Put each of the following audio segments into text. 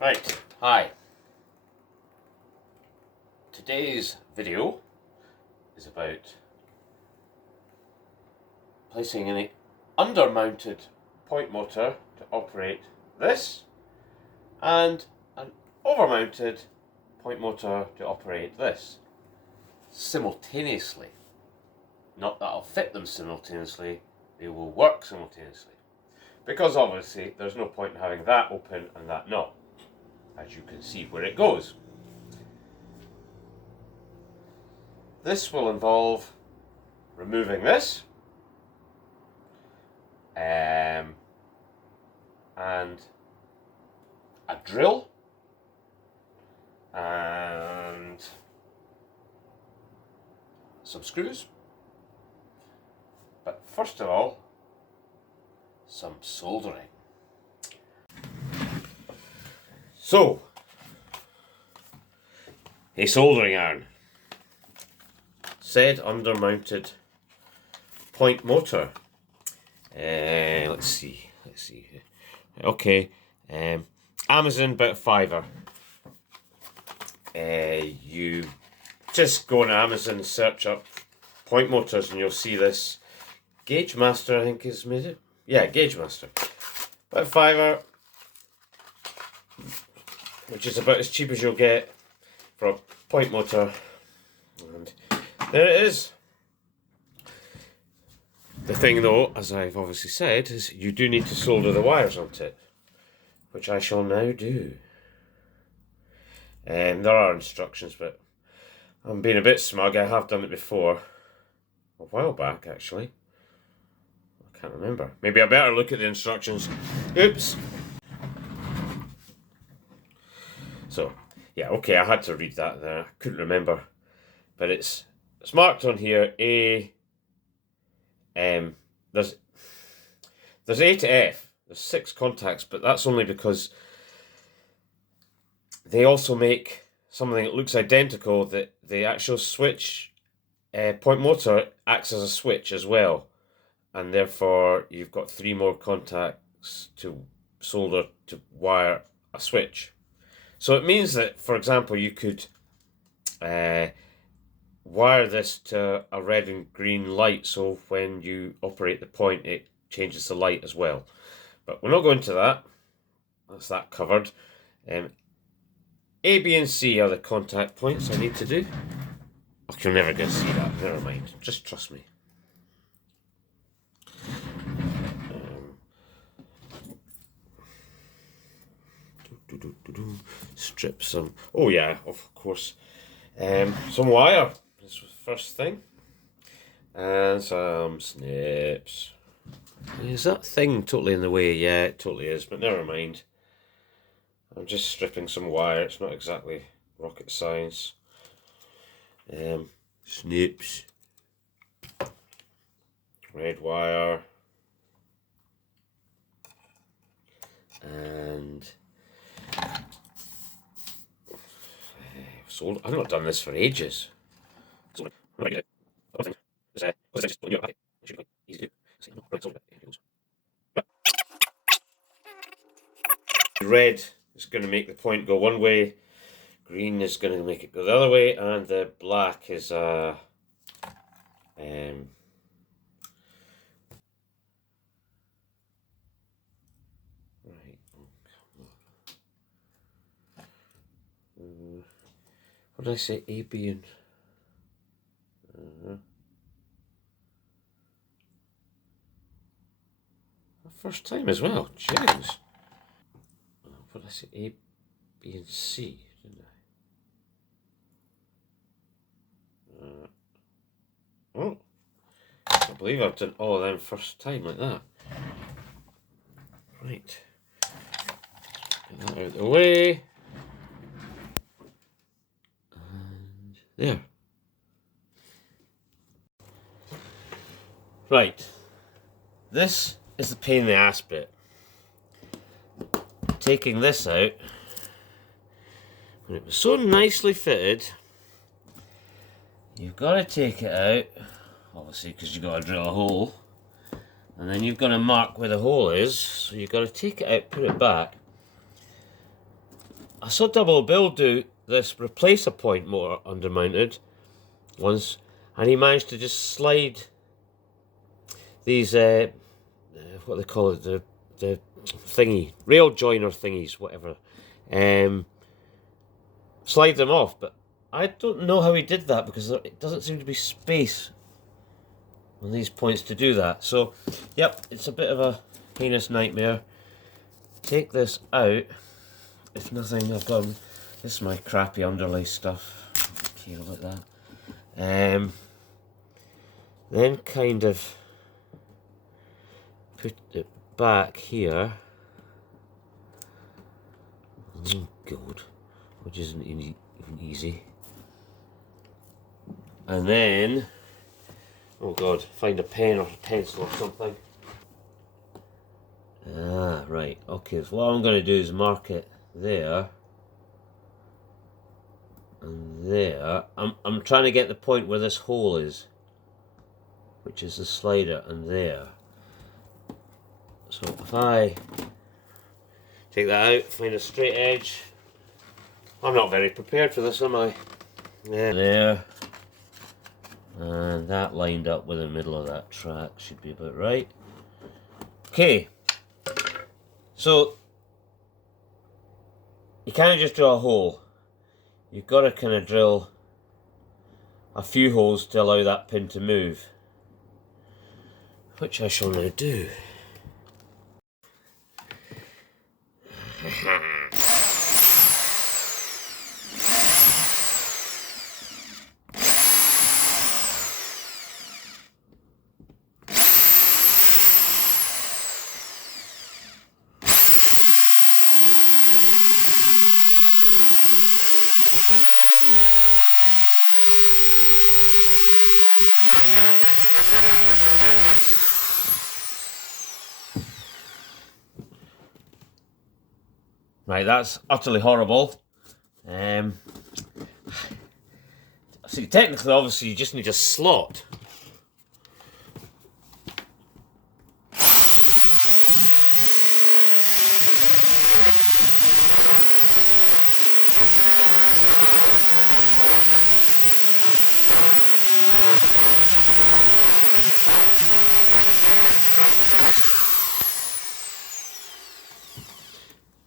Right, hi. Today's video is about placing an undermounted point motor to operate this and an overmounted point motor to operate this simultaneously. Not that I'll fit them simultaneously, they will work simultaneously. Because obviously there's no point in having that open and that not, as you can see where it goes. This will involve removing this and a drill and some screws. But first of all, some soldering. So, a soldering iron. Said undermounted point motor. Let's see. Okay, Amazon, about £5. You just go on Amazon, search up point motors, and you'll see this. Gauge Master, I think, has made it. Yeah, Gauge Master. About £5, which is about as cheap as you'll get for a point motor. And there it is. The thing though, as I've obviously said, is you do need to solder the wires onto it, which I shall now do. There are instructions, but I'm being a bit smug. I have done it before, a while back actually. I can't remember. Maybe I better look at the instructions. Oops. So, yeah, okay, I had to read that there. I couldn't remember. But it's marked on here A. There's A to F. There's 6 contacts, but that's only because they also make something that looks identical, that the actual switch point motor acts as a switch as well. And therefore you've got 3 more contacts to solder to wire a switch. So it means that, for example, you could wire this to a red and green light, so when you operate the point it changes the light as well. But we're not going to that. That's that covered. A, B and C are the contact points I need to do. Oh, you'll never get to see that. Never mind. Just trust me. Strip some. Oh yeah, of course. Some wire. This was the first thing. And some snips. Is that thing totally in the way? Yeah, it totally is, but never mind. I'm just stripping some wire. It's not exactly rocket science. Snips. Red wire. And I've not done this for ages. Red is going to make the point go one way, green is going to make it go the other way, and the black is right. What did I say? A, B, and first time as well. Jeez. What did I say? A, B, and C, didn't I? Oh, I can't believe I've done all of them first time like that. Right. Get that out of the way. And there. Right. This is the pain in the ass bit. Taking this out, when it was so nicely fitted, you've got to take it out, obviously, because you've got to drill a hole, and then you've got to mark where the hole is, so you've got to take it out, put it back, I saw Double Bill do this replace a point motor undermounted once, and he managed to just slide these what they call it, the thingy, rail joiner thingies, whatever, slide them off. But I don't know how he did that, because it doesn't seem to be space on these points to do that. So yep, it's a bit of a heinous nightmare. Take this out. If nothing, I've got this is my crappy underlay stuff. I don't care about that. Then kind of put it back here. Oh god, which isn't even easy. And then, oh god, find a pen or a pencil or something. Ah, right, okay, so what I'm going to do is mark it there and there. I'm trying to get the point where this hole is, which is the slider, and there. So if I take that out, find a straight edge. I'm not very prepared for this, am I? Yeah. There. And that lined up with the middle of that track should be about right. Okay. So you can't just drill a hole. You've got to kind of drill a few holes to allow that pin to move, which I shall now do. Right, that's utterly horrible. See, technically, obviously, you just need a slot.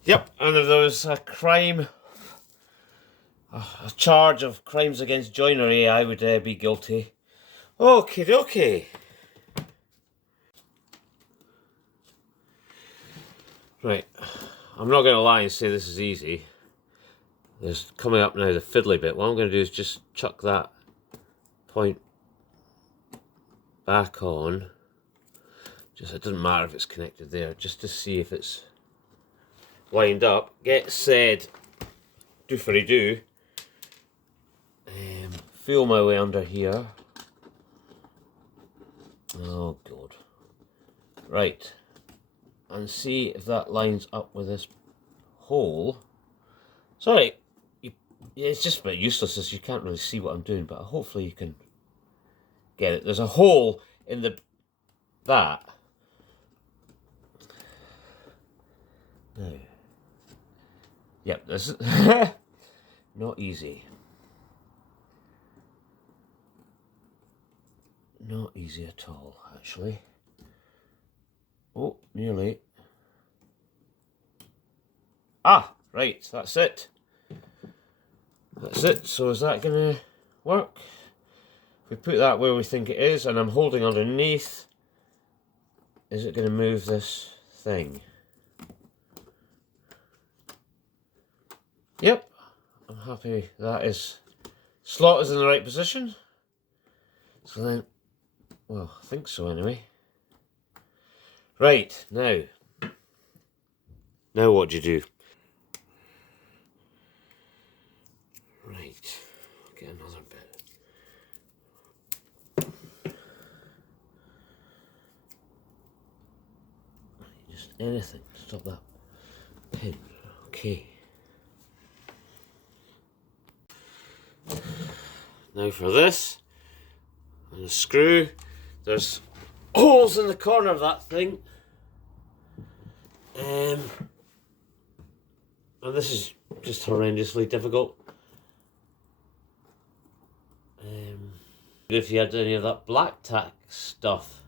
Yep, and if there was a crime, a charge of crimes against joinery, I would be guilty. Okie dokie. Right, I'm not going to lie and say this is easy. There's coming up now the fiddly bit. What I'm going to do is just chuck that point back on. Just, it doesn't matter if it's connected there, just to see if it's lined up. Get said doofery-doo. Feel my way under here. Oh god. Right. And see if that lines up with this hole. Sorry, it's just a bit useless as you can't really see what I'm doing, but hopefully you can get it. There's a hole in that. Now. Yep, this is not easy. Not easy at all, actually. Oh, nearly. Ah, right, that's it. That's it. So is that going to work? If we put that where we think it is, and I'm holding underneath, is it going to move this thing? Yep, I'm happy that is. Slot is in the right position. So then, well, I think so anyway. Right, now what do you do? Right, get another bit. Just anything, stop that pin. Okay. Now for this, and a screw. There's holes in the corner of that thing. And And this is just horrendously difficult. If you had any of that black tack stuff,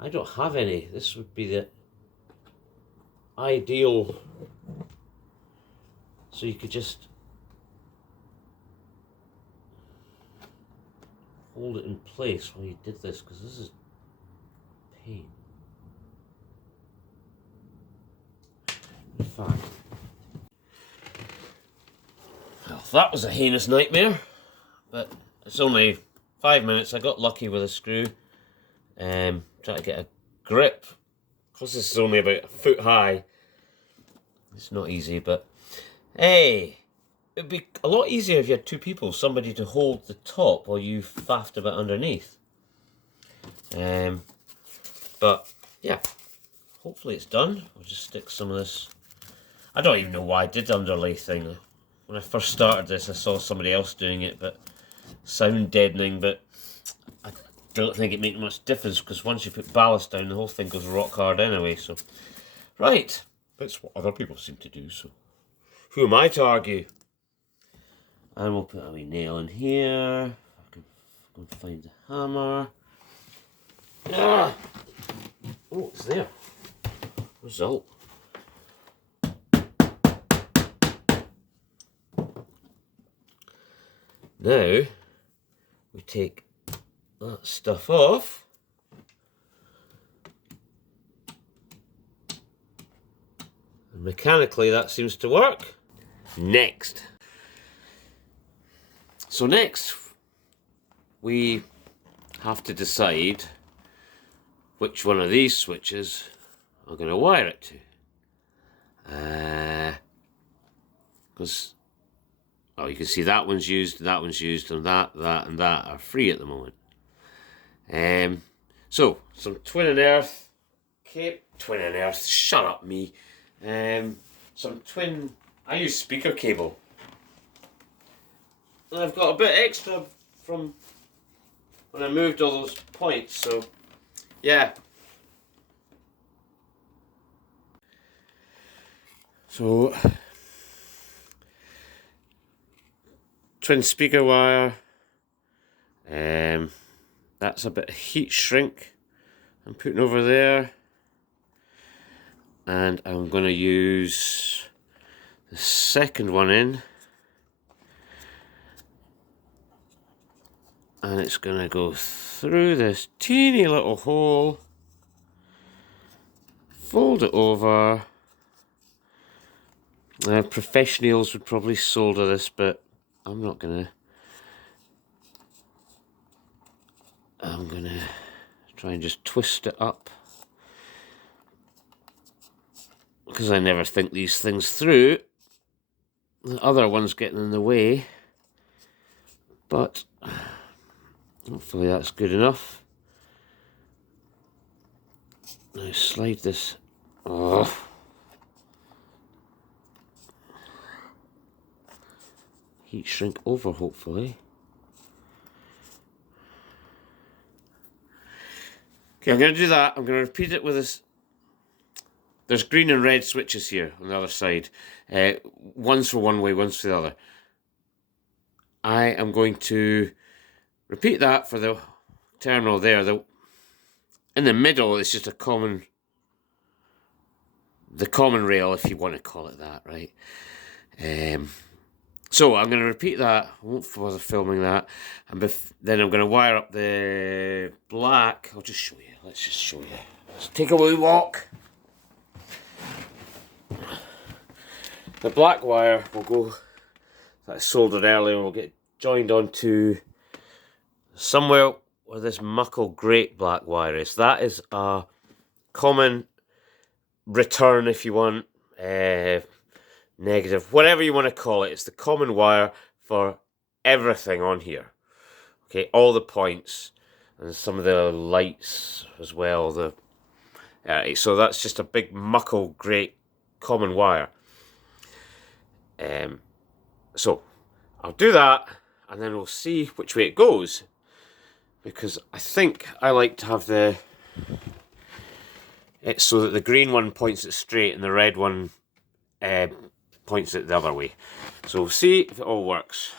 I don't have any. This would be the ideal. So you could just hold it in place while you did this, because this is pain. In fact, well, that was a heinous nightmare, but it's only 5 minutes. I got lucky with a screw. Trying to get a grip, because this is only about a foot high. It's not easy, but hey, it'd be a lot easier if you had two people, somebody to hold the top while you faffed a bit underneath. But yeah, hopefully it's done. I'll just stick some of this. I don't even know why I did the underlay thing. When I first started this, I saw somebody else doing it, but sound deadening, but I don't think it makes much difference, because once you put ballast down, the whole thing goes rock hard anyway. So, right, that's what other people seem to do, so who am I to argue? And we'll put a wee nail in here. I can go and find the hammer. Ah! Oh, it's there. Result. Now, we take that stuff off. And mechanically, that seems to work. Next. So next, we have to decide which one of these switches I'm going to wire it to. Because oh, you can see that one's used, and that, and that are free at the moment. So, some twin and earth, twin and earth, shut up me. Some twin, I use speaker cable. And I've got a bit extra from when I moved all those points, so yeah. So, twin speaker wire, that's a bit of heat shrink I'm putting over there, and I'm going to use the second one in, and it's going to go through this teeny little hole, fold it over. Professionals would probably solder this, but I'm not gonna. I'm gonna try and just twist it up, because I never think these things through. The other one's getting in the way, but hopefully that's good enough. Now slide this. Oh. Heat shrink over, hopefully. Okay, I'm going to do that. I'm going to repeat it with this. There's green and red switches here on the other side. One's for one way, one's for the other. I am going to repeat that for the terminal there. In the middle, it's just the common rail, if you want to call it that, right? So I'm going to repeat that. I won't bother filming that. And then I'm going to wire up the black. I'll just show you. Let's just show you. Let's take a wee walk. The black wire will go, that's soldered earlier, will get joined onto somewhere where this muckle great black wire is. That is a common return, if you want, negative, whatever you want to call it. It's the common wire for everything on here. Okay, all the points and some of the lights as well. So that's just a big muckle great common wire. So I'll do that, and then we'll see which way it goes, because I think I like to have it so that the green one points it straight and the red one points it the other way. So see if it all works.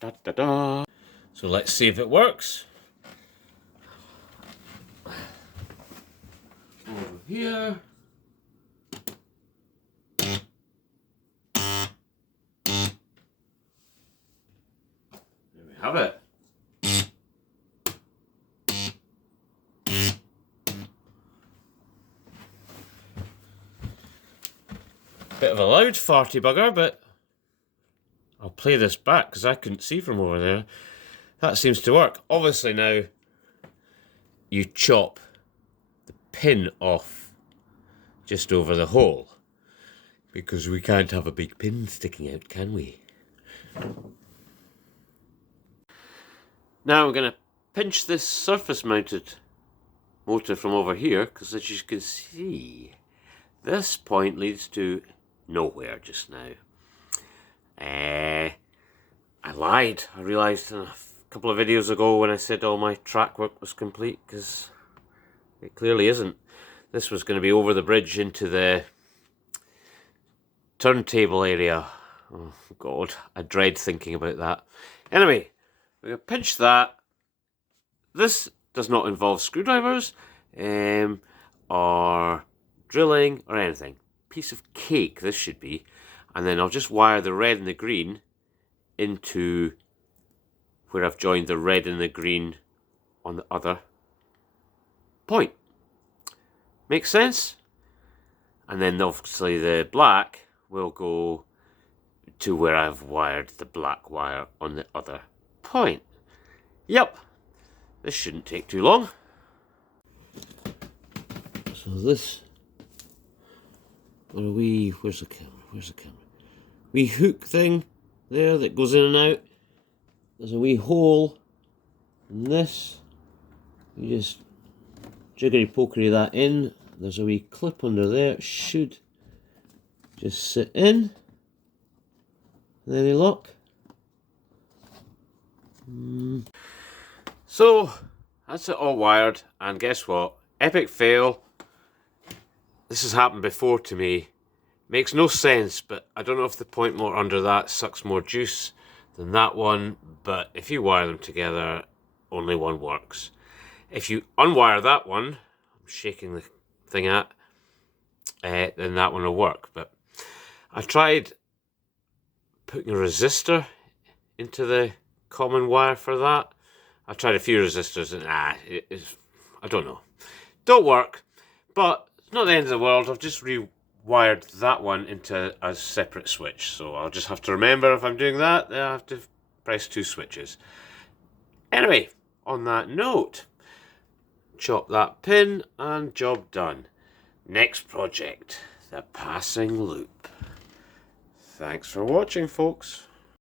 Da, da, da. So let's see if it works. Over here. There we have it. Bit of a loud farty bugger, but I'll play this back because I couldn't see from over there. That seems to work. Obviously now you chop the pin off just over the hole, because we can't have a big pin sticking out, can we? Now I'm going to pinch this surface mounted motor from over here, because as you can see, this point leads to nowhere just now. I lied. I realised a couple of videos ago when I said all my track work was complete, because it clearly isn't. This was going to be over the bridge into the turntable area. Oh God, I dread thinking about that. Anyway, we're going to pinch that. This does not involve screwdrivers or drilling or anything. Piece of cake this should be. And then I'll just wire the red and the green into where I've joined the red and the green on the other point. Makes sense? And then obviously the black will go to where I've wired the black wire on the other point. Yep, this shouldn't take too long. So this, where's the camera? Where's the camera? Wee hook thing there that goes in and out. There's a wee hole in this. You just jiggery pokery that in. There's a wee clip under there. It should just sit in. And then they lock. So that's it all wired, and guess what? Epic fail. This has happened before to me. Makes no sense, but I don't know if the point motor under that sucks more juice than that one, but if you wire them together, only one works. If you unwire that one, I'm shaking the thing at, then that one will work. But I tried putting a resistor into the common wire for that. I tried a few resistors and I don't know. Don't work, but it's not the end of the world. I've just rewired that one into a separate switch. So I'll just have to remember if I'm doing that, then I have to press 2 switches. Anyway, on that note, chop that pin and job done. Next project, the passing loop. Thanks for watching, folks.